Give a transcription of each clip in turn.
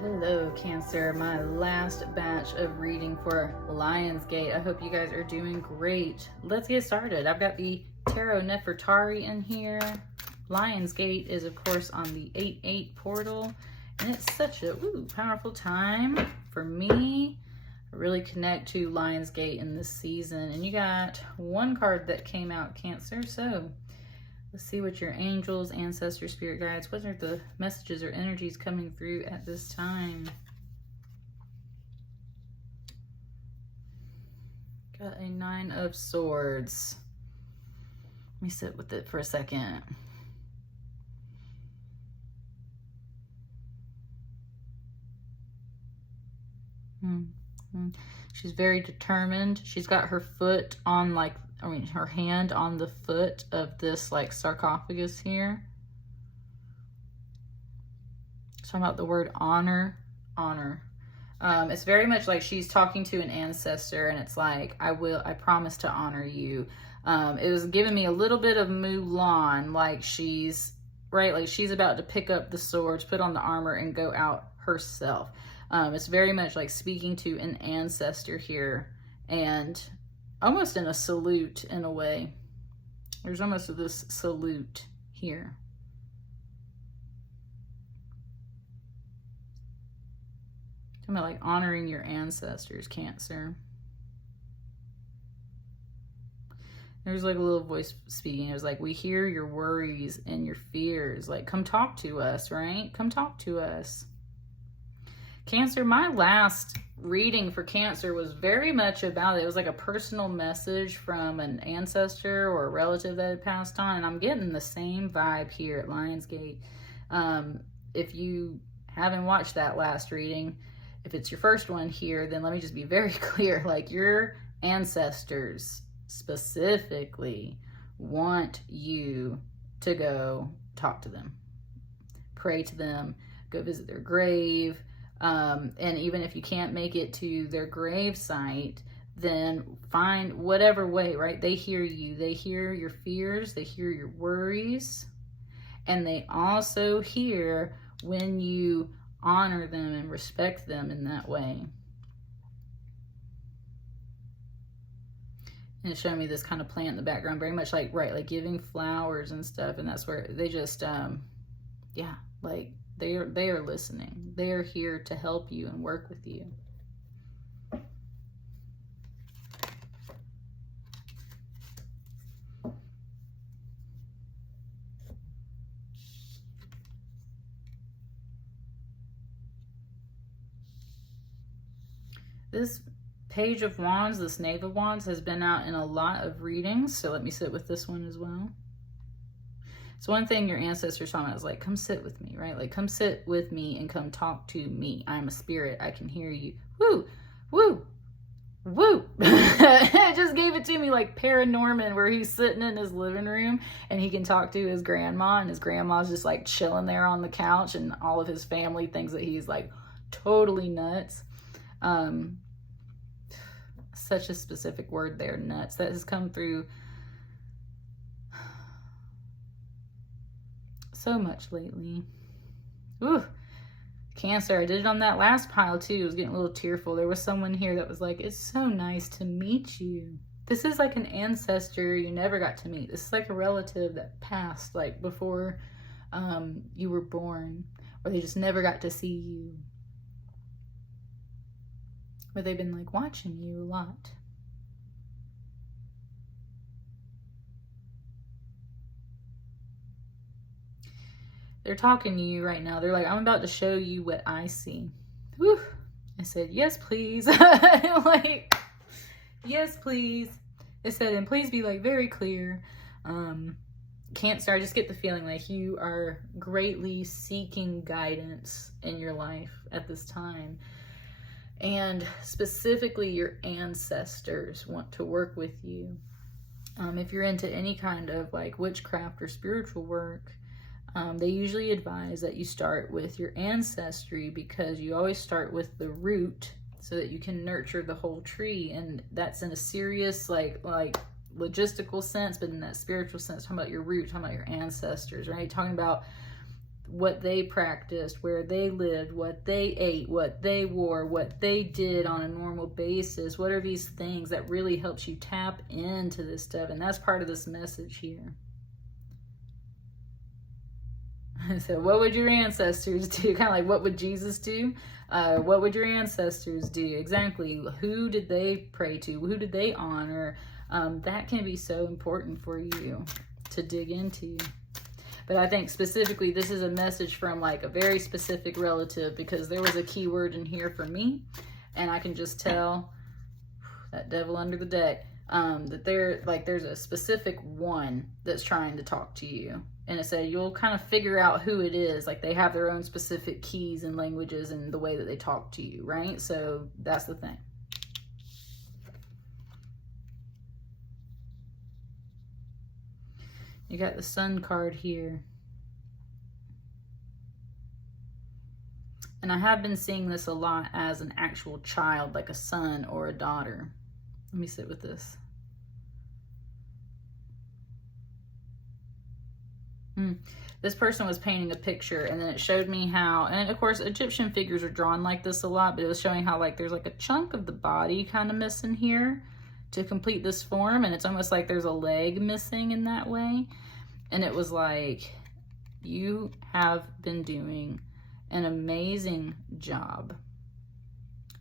Hello, Cancer. My last batch of reading for Lionsgate. I hope you guys are doing great. Let's get started. I've got the Tarot Nefertari in here. Lionsgate is, of course, on the 8/8 portal. And it's such a powerful time for me. I really connect to Lionsgate in this season. And you got one card that came out, Cancer. So let's see what your angels, ancestors, spirit guides, what are the messages or energies coming through at this time? Got a 9 of Swords. Let me sit with it for a second. She's very determined. She's got her foot on her hand on the foot of this sarcophagus here. It's talking about the word honor. It's very much like she's talking to an ancestor, and it's like, I promise to honor you. It was giving me a little bit of Mulan, like she's about to pick up the swords, put on the armor, and go out herself. It's very much like speaking to an ancestor here, and almost in a salute in a way. There's almost this salute here. Talking about like honoring your ancestors, Cancer. There's like a little voice speaking. It was like, we hear your worries and your fears. Like, come talk to us, right? Come talk to us. Cancer, my last reading for Cancer was very much about it. It was like a personal message from an ancestor or a relative that had passed on, and I'm getting the same vibe here at Lionsgate. If you haven't watched that last reading, if it's your first one here, then let me just be very clear. Like, your ancestors specifically want you to go talk to them, pray to them, go visit their grave. And even if you can't make it to their grave site, then find whatever way, right? They hear you. They hear your fears. They hear your worries. And they also hear when you honor them and respect them in that way. And it's showing me this kind of plant in the background, very much like, right, like giving flowers and stuff. And that's where they just, yeah, like, they are listening. They are here to help you and work with you. This Page of Wands, this Knave of Wands, has been out in a lot of readings. So let me sit with this one as well. So one thing your ancestors told me was like, come sit with me, right? Like, come sit with me and come talk to me. I'm a spirit. I can hear you. Woo, woo, woo. It just gave it to me like Paranorman, where he's sitting in his living room and he can talk to his grandma, and his grandma's just like chilling there on the couch, and all of his family thinks that he's like totally nuts. Such a specific word there, nuts, that has come through so much lately. Ooh, Cancer, I did it on that last pile too. I was getting a little tearful. There was someone here that was like, it's so nice to meet you. This is like an ancestor you never got to meet. This is like a relative that passed like before you were born, or they just never got to see you. But they've been like watching you a lot. They're talking to you right now. They're like, I'm about to show you what I see. Whew. I said, yes, please. Like, yes, please. It said, and please be like very clear. Cancer, I just get the feeling like you are greatly seeking guidance in your life at this time. And specifically, your ancestors want to work with you. If you're into any kind of like witchcraft or spiritual work, they usually advise that you start with your ancestry, because you always start with the root so that you can nurture the whole tree. And that's in a serious like logistical sense, but in that spiritual sense, talking about your root, talking about your ancestors, right? Talking about what they practiced, where they lived, what they ate, what they wore, what they did on a normal basis. What are these things that really helps you tap into this stuff? And that's part of this message here. So what would your ancestors do? Kind of like, what would Jesus do? What would your ancestors do? Exactly. Who did they pray to? Who did they honor? That can be so important for you to dig into. But I think specifically this is a message from like a very specific relative, because there was a key word in here for me, and I can just tell that devil under the deck, that there's a specific one that's trying to talk to you. And it said you'll kind of figure out who it is. Like they have their own specific keys and languages and the way that they talk to you, right? So that's the thing. You got the Sun card here. And I have been seeing this a lot as an actual child, like a son or a daughter. Let me sit with this. This person was painting a picture, and then it showed me how, and of course Egyptian figures are drawn like this a lot, but it was showing how like there's like a chunk of the body kind of missing here to complete this form, and it's almost like there's a leg missing in that way. And it was like, you have been doing an amazing job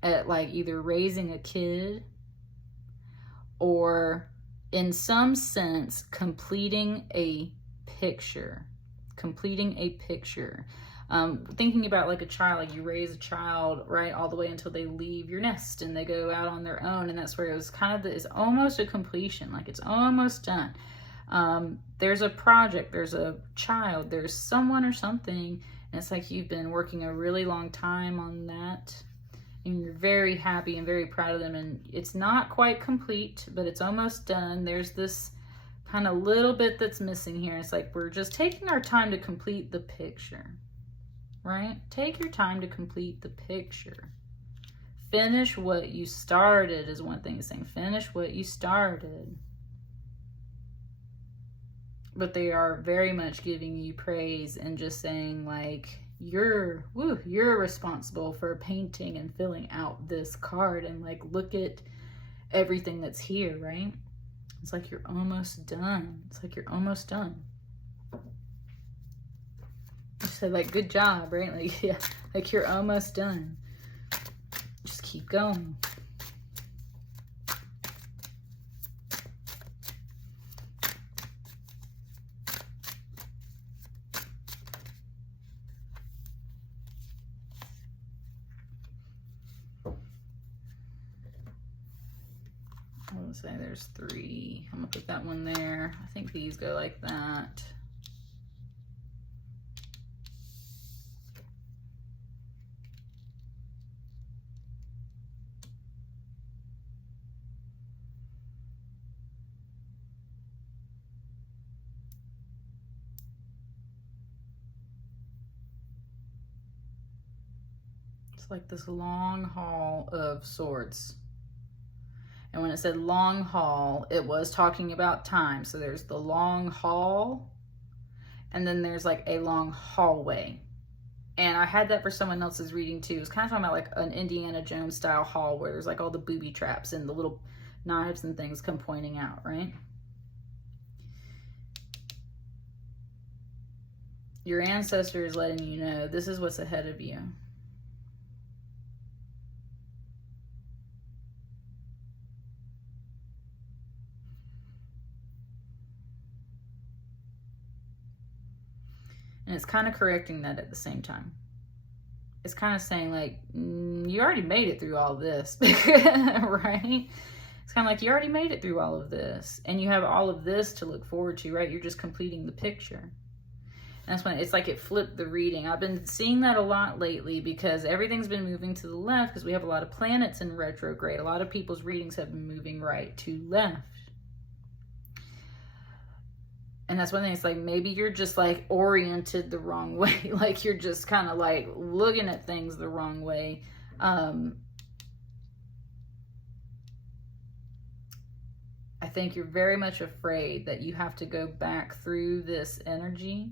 at like either raising a kid or in some sense completing a picture. Thinking about like a child, like you raise a child, right, all the way until they leave your nest and they go out on their own, and that's where it was kind of it's almost a completion, like it's almost done. There's a project, there's a child, there's someone or something, and it's like you've been working a really long time on that, and you're very happy and very proud of them, and it's not quite complete, but it's almost done. There's this kind of little bit that's missing here. It's like we're just taking our time to complete the picture, right? Take your time to complete the picture. Finish what you started is one thing it's saying. Finish what you started. But they are very much giving you praise and just saying like, you're responsible for painting and filling out this card, and like, look at everything that's here, right? It's like you're almost done. It's like you're almost done. I said like, good job, right? Like, yeah, like you're almost done. Just keep going. Let's say there's 3. I'm gonna put that one there. I think these go like that. It's like this long haul of swords. And when it said long haul, it was talking about time. So there's the long haul, and then there's like a long hallway. And I had that for someone else's reading too. It was kind of talking about like an Indiana Jones style hall where there's like all the booby traps and the little knives and things come pointing out, right? Your ancestor is letting you know this is what's ahead of you. And it's kind of correcting that at the same time. It's kind of saying like, you already made it through all of this, right? It's kind of like you already made it through all of this, and you have all of this to look forward to, right? You're just completing the picture. And that's when it's like it flipped the reading. I've been seeing that a lot lately because everything's been moving to the left because we have a lot of planets in retrograde. A lot of people's readings have been moving right to left. And that's one thing, it's like maybe you're just like oriented the wrong way. Like you're just kind of like looking at things the wrong way. I think you're very much afraid that you have to go back through this energy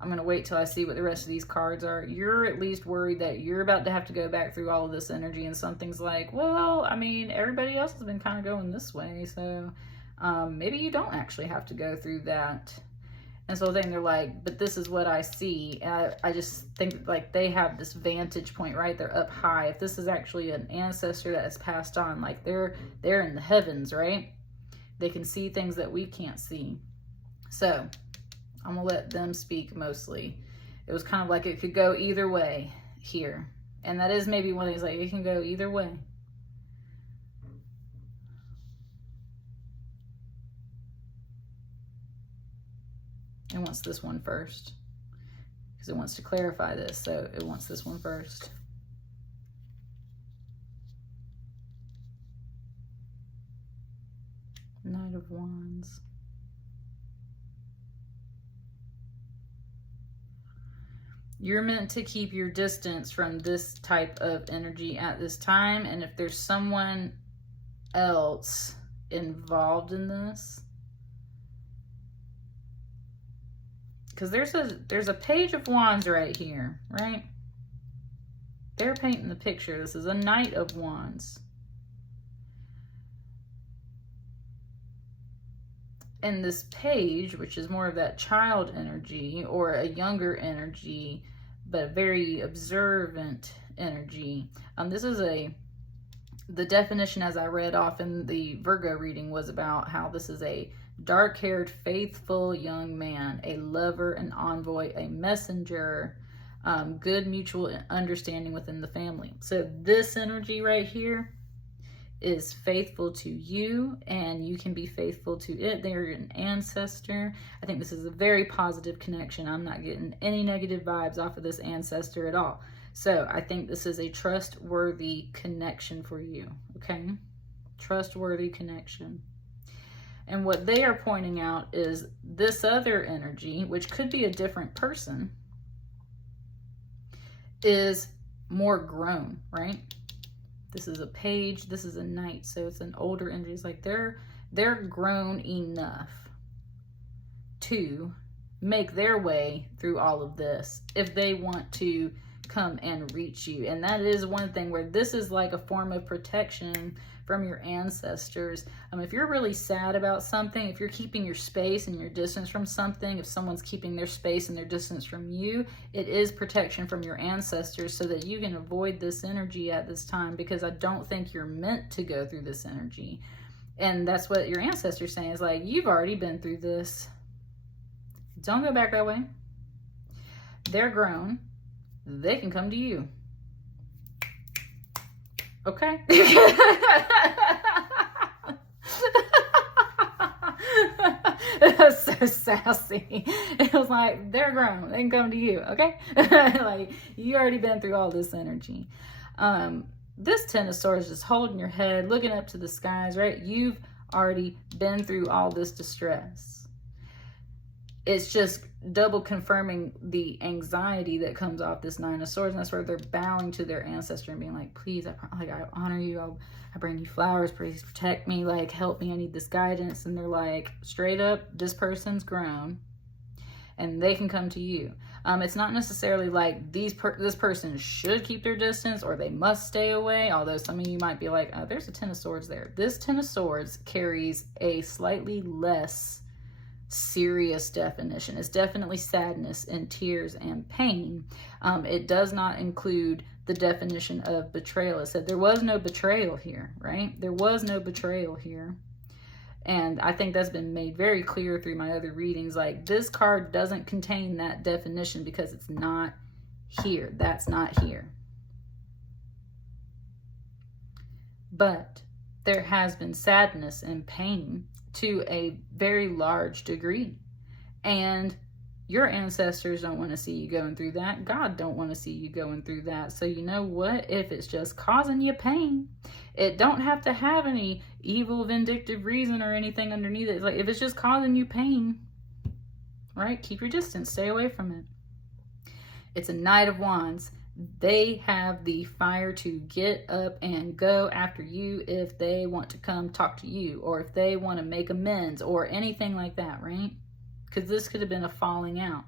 I'm going to wait till I see what the rest of these cards are. You're at least worried that you're about to have to go back through all of this energy, and something's like, well, I mean, everybody else has been kind of going this way, so maybe you don't actually have to go through that. And so then they're like, but this is what I see. And I just think like they have this vantage point, right? They're up high. If this is actually an ancestor that has passed on, like they're in the heavens, right? They can see things that we can't see. So I'm gonna let them speak mostly. It was kind of like it could go either way here. And that is maybe one of these, like, it can go either way. It wants this one first because it wants to clarify this, so it wants this one first. Knight of Wands. You're meant to keep your distance from this type of energy at this time, and if there's someone else involved in this, because there's a Page of Wands right here, right? They're painting the picture. This is a Knight of Wands. And this page, which is more of that child energy or a younger energy, but a very observant energy. This is the definition as I read off in the Virgo reading was about how this is a dark-haired, faithful young man, a lover, an envoy, a messenger, good mutual understanding within the family. So this energy right here is faithful to you, and you can be faithful to it. They're an ancestor. I think this is a very positive connection. I'm not getting any negative vibes off of this ancestor at all. So I think this is a trustworthy connection for you, okay? Trustworthy connection. And what they are pointing out is this other energy, which could be a different person, is more grown, right? This is a page, this is a knight, so it's an older energy. It's like they're grown enough to make their way through all of this if they want to come and reach you. And that is one thing where this is like a form of protection from your ancestors. If you're really sad about something, if you're keeping your space and your distance from something, if someone's keeping their space and their distance from you, it is protection from your ancestors so that you can avoid this energy at this time, because I don't think you're meant to go through this energy. And that's what your ancestors saying is like, you've already been through this. Don't go back that way. They're grown. They can come to you. Okay. That's so sassy. It was like, they're grown. They can come to you. Okay. Like, you already been through all this energy. This Ten of Swords is holding your head, looking up to the skies, right? You've already been through all this distress. It's just double confirming the anxiety that comes off this Nine of Swords. And that's where they're bowing to their ancestor and being like, please, I honor you. I bring you flowers. Please protect me. Like, help me. I need this guidance. And they're like, straight up, this person's grown and they can come to you. It's not necessarily like this person should keep their distance or they must stay away. Although some of you might be like, oh, there's a Ten of Swords there. This Ten of Swords carries a slightly less serious definition. It's definitely sadness and tears and pain. It does not include the definition of betrayal. It said there was no betrayal here, right? There was no betrayal here. And I think that's been made very clear through my other readings. Like, this card doesn't contain that definition because it's not here. That's not here. But there has been sadness and pain to a very large degree. And your ancestors don't want to see you going through that. God don't want to see you going through that. So you know what? If it's just causing you pain, it don't have to have any evil, vindictive reason or anything underneath it. It's like, if it's just causing you pain, right? Keep your distance. Stay away from it. It's a Knight of Wands. They have the fire to get up and go after you if they want to come talk to you, or if they want to make amends or anything like that, right? Because this could have been a falling out.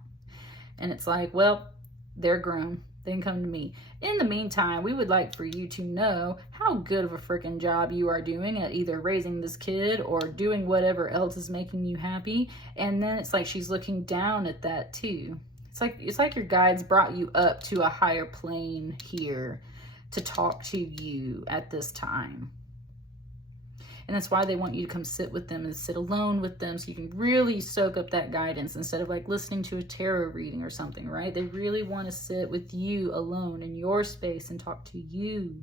And it's like, well, they're grown. They can come to me. In the meantime, we would like for you to know how good of a freaking job you are doing at either raising this kid or doing whatever else is making you happy. And then it's like she's looking down at that too. It's like your guides brought you up to a higher plane here to talk to you at this time. And that's why they want you to come sit with them and sit alone with them so you can really soak up that guidance instead of like listening to a tarot reading or something, right? They really want to sit with you alone in your space and talk to you.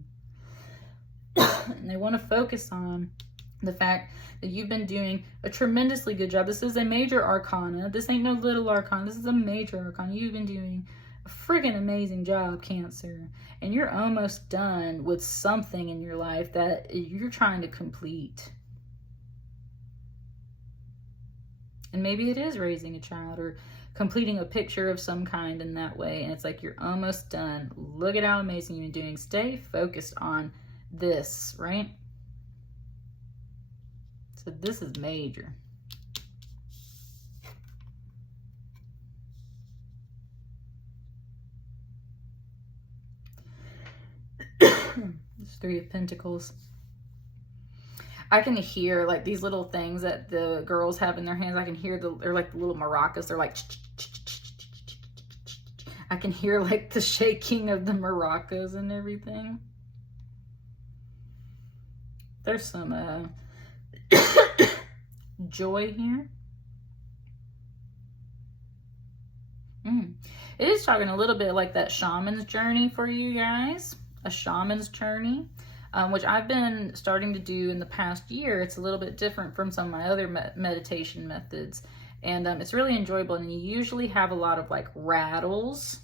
And they want to focus on the fact that you've been doing a tremendously good job. This is a major arcana. This ain't no little arcana. This is a major arcana. You've been doing a friggin' amazing job, Cancer. And you're almost done with something in your life that you're trying to complete. And maybe it is raising a child or completing a picture of some kind in that way. And it's like you're almost done. Look at how amazing you've been doing. Stay focused on this, right? So this is major. It's Three of Pentacles. I can hear like these little things that the girls have in their hands. I can hear they're like the little maracas. They're like, I can hear like the shaking of the maracas and everything. There's some joy here. It is talking a little bit like that shaman's journey for you guys. A shaman's journey, which I've been starting to do in the past year. It's a little bit different from some of my other meditation methods. And it's really enjoyable. And you usually have a lot of like rattles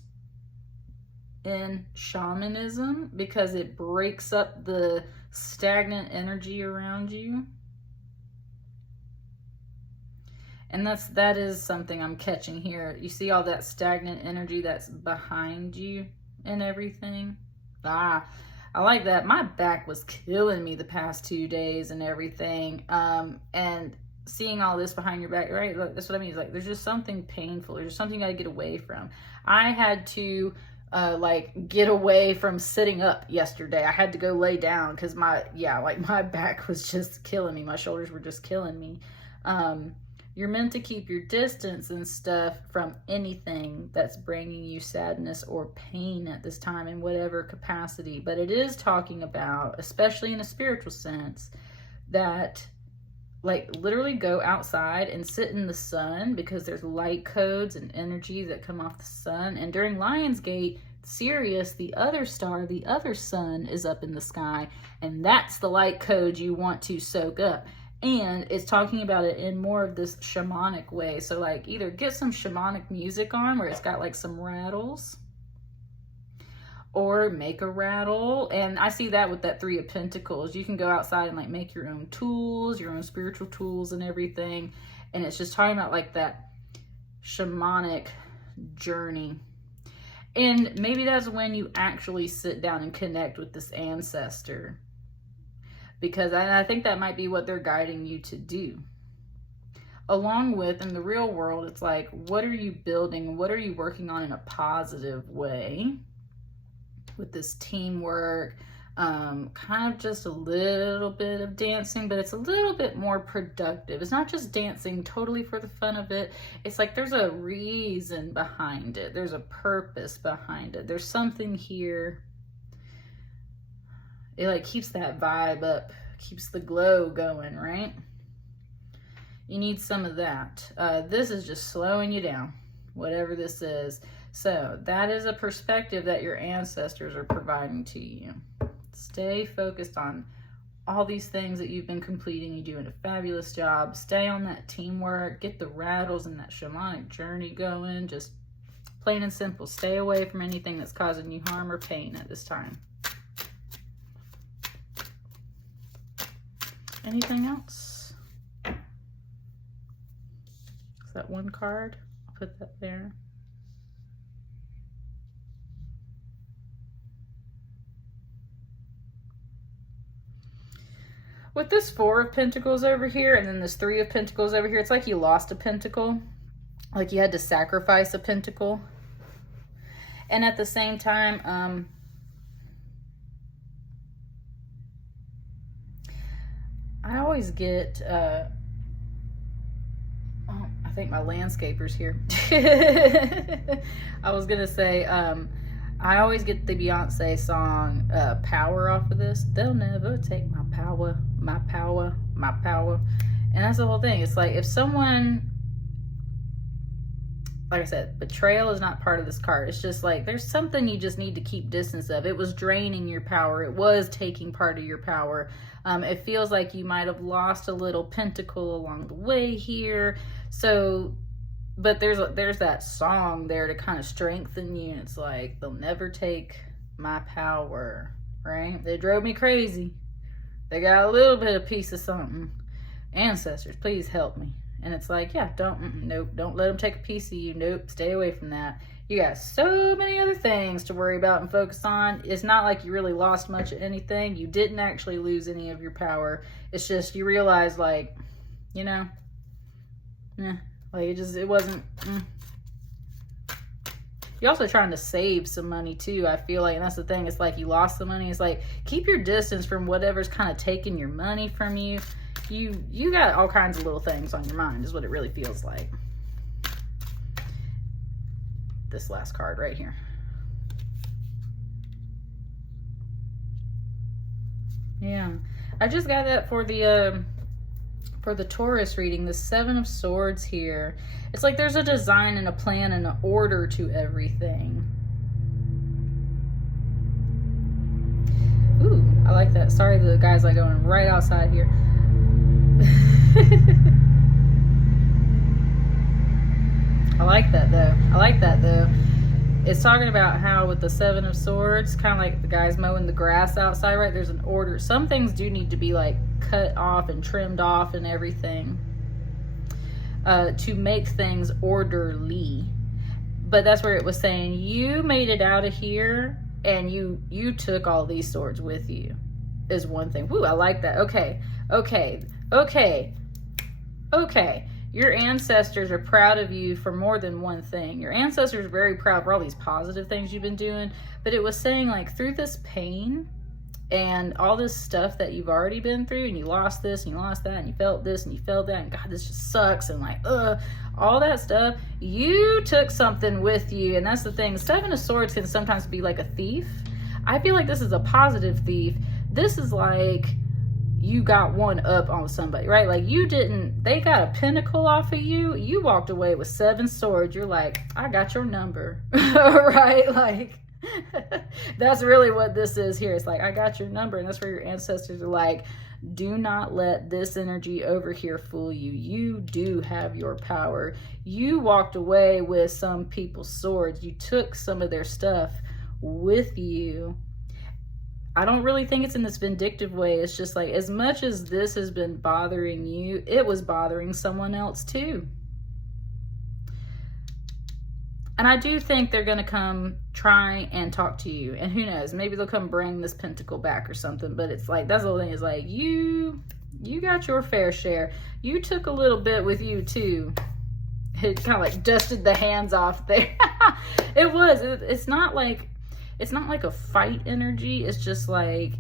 in shamanism because it breaks up the stagnant energy around you. And that is something I'm catching here. You see all that stagnant energy that's behind you and everything. I like that. My back was killing me the past 2 days and everything. And seeing all this behind your back, right? That's what I mean. It's like, there's just something painful. There's something you gotta get away from. I had to like get away from sitting up yesterday. I had to go lay down because my back was just killing me. My shoulders were just killing me. You're meant to keep your distance and stuff from anything that's bringing you sadness or pain at this time in whatever capacity. But it is talking about, especially in a spiritual sense, that like literally go outside and sit in the sun because there's light codes and energy that come off the sun. And during Lionsgate, Sirius, the other star, the other sun is up in the sky. And that's the light code you want to soak up. And it's talking about it in more of this shamanic way. So like either get some shamanic music on where it's got like some rattles, or make a rattle. And I see that with that Three of Pentacles. You can go outside and like make your own tools, your own spiritual tools and everything. And it's just talking about like that shamanic journey. And maybe that's when you actually sit down and connect with this ancestor. Because I think that might be what they're guiding you to do. Along with, in the real world, it's like, what are you building? What are you working on in a positive way? With this teamwork, kind of just a little bit of dancing, but it's a little bit more productive. It's not just dancing totally for the fun of it. It's like there's a reason behind it. There's a purpose behind it. There's something here. It like keeps that vibe up, keeps the glow going, right? You need some of that. This is just slowing you down, whatever this is. So that is a perspective that your ancestors are providing to you. Stay focused on all these things that you've been completing. You're doing a fabulous job. Stay on that teamwork. Get the rattles and that shamanic journey going. Just plain and simple. Stay away from anything that's causing you harm or pain at this time. Anything else? Is that one card? I'll put that there. With this Four of Pentacles over here and then this Three of Pentacles over here, it's like you lost a pentacle. Like you had to sacrifice a pentacle. And at the same time, I always get, I think my landscaper's here. I was gonna say, I always get the Beyonce song, Power off of this. They'll never take my power, my power, my power. And that's the whole thing. It's like, if someone, like I said, betrayal is not part of this card. It's just like, there's something you just need to keep distance of. It was draining your power. It was taking part of your power. It feels like you might have lost a little pentacle along the way here. So, but there's that song there to kind of strengthen you. And it's like, they'll never take my power, right? They drove me crazy. They got a little bit of piece of something. Ancestors, please help me. And it's like, yeah, nope, don't let them take a piece of you. Nope, stay away from that. You got so many other things to worry about and focus on. It's not like you really lost much of anything. You didn't actually lose any of your power. It's just you realize, like, you know, like it wasn't. You're also trying to save some money too, I feel like, and that's the thing. It's like you lost the money. It's like, keep your distance from whatever's kind of taking your money from you. You got all kinds of little things on your mind is what it really feels like. This last card right here. Yeah, I just got that for the Taurus reading, the Seven of Swords here. It's like there's a design and a plan and an order to everything. Ooh, I like that. Sorry, the guy's like going right outside here. I like that though. I like that though. It's talking about how with the Seven of Swords, kind of like the guys mowing the grass outside, right? There's an order. Some things do need to be like cut off and trimmed off and everything to make things orderly. But that's where it was saying you made it out of here and you took all these swords with you is one thing. Woo, I like that. Okay. Your ancestors are proud of you for more than one thing. Your ancestors are very proud for all these positive things you've been doing. But it was saying, like, through this pain and all this stuff that you've already been through, and you lost this and you lost that and you felt this and you felt that and God, this just sucks, and like, all that stuff, you took something with you. And that's the thing. Seven of Swords can sometimes be like a thief. I feel like this is a positive thief. This is like you got one up on somebody, right? Like they got a pinnacle off of you. You walked away with 7 swords. You're like, I got your number, right? Like, that's really what this is here. It's like, I got your number. And that's where your ancestors are like, do not let this energy over here fool you. You do have your power. You walked away with some people's swords. You took some of their stuff with you. I don't really think it's in this vindictive way. It's just like, as much as this has been bothering you, it was bothering someone else too. And I do think they're going to come try and talk to you. And who knows, maybe they'll come bring this pentacle back or something. But it's like, that's the whole thing, is like, you got your fair share. You took a little bit with you too. It kind of like dusted the hands off there. It was. It's not like a fight energy. It's just like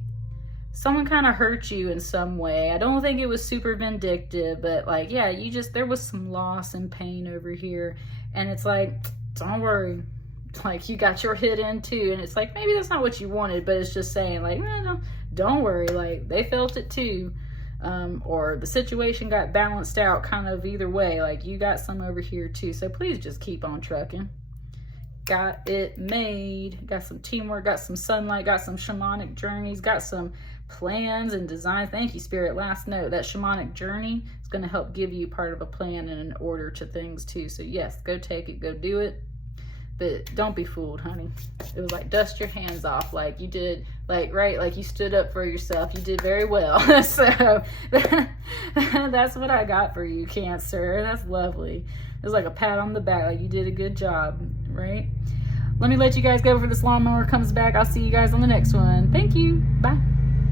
someone kind of hurt you in some way. I don't think it was super vindictive, but like, yeah, there was some loss and pain over here. And it's like, don't worry. It's like, you got your hit in too. And it's like, maybe that's not what you wanted, but it's just saying like, no, don't worry. Like, they felt it too. Or the situation got balanced out kind of either way. Like, you got some over here too. So please just keep on trucking. Got it made. Got some teamwork, got some sunlight, got some shamanic journeys, got some plans and design. Thank you, Spirit. Last note, that shamanic journey is going to help give you part of a plan and an order to things too. So yes, go take it, go do it. But don't be fooled, honey. It was like, dust your hands off. Like you did, like, right? Like you stood up for yourself. You did very well. So that's what I got for you, Cancer. That's lovely. It was like a pat on the back. Like, you did a good job, right? Let me let you guys go before this lawnmower comes back. I'll see you guys on the next one. Thank you. Bye.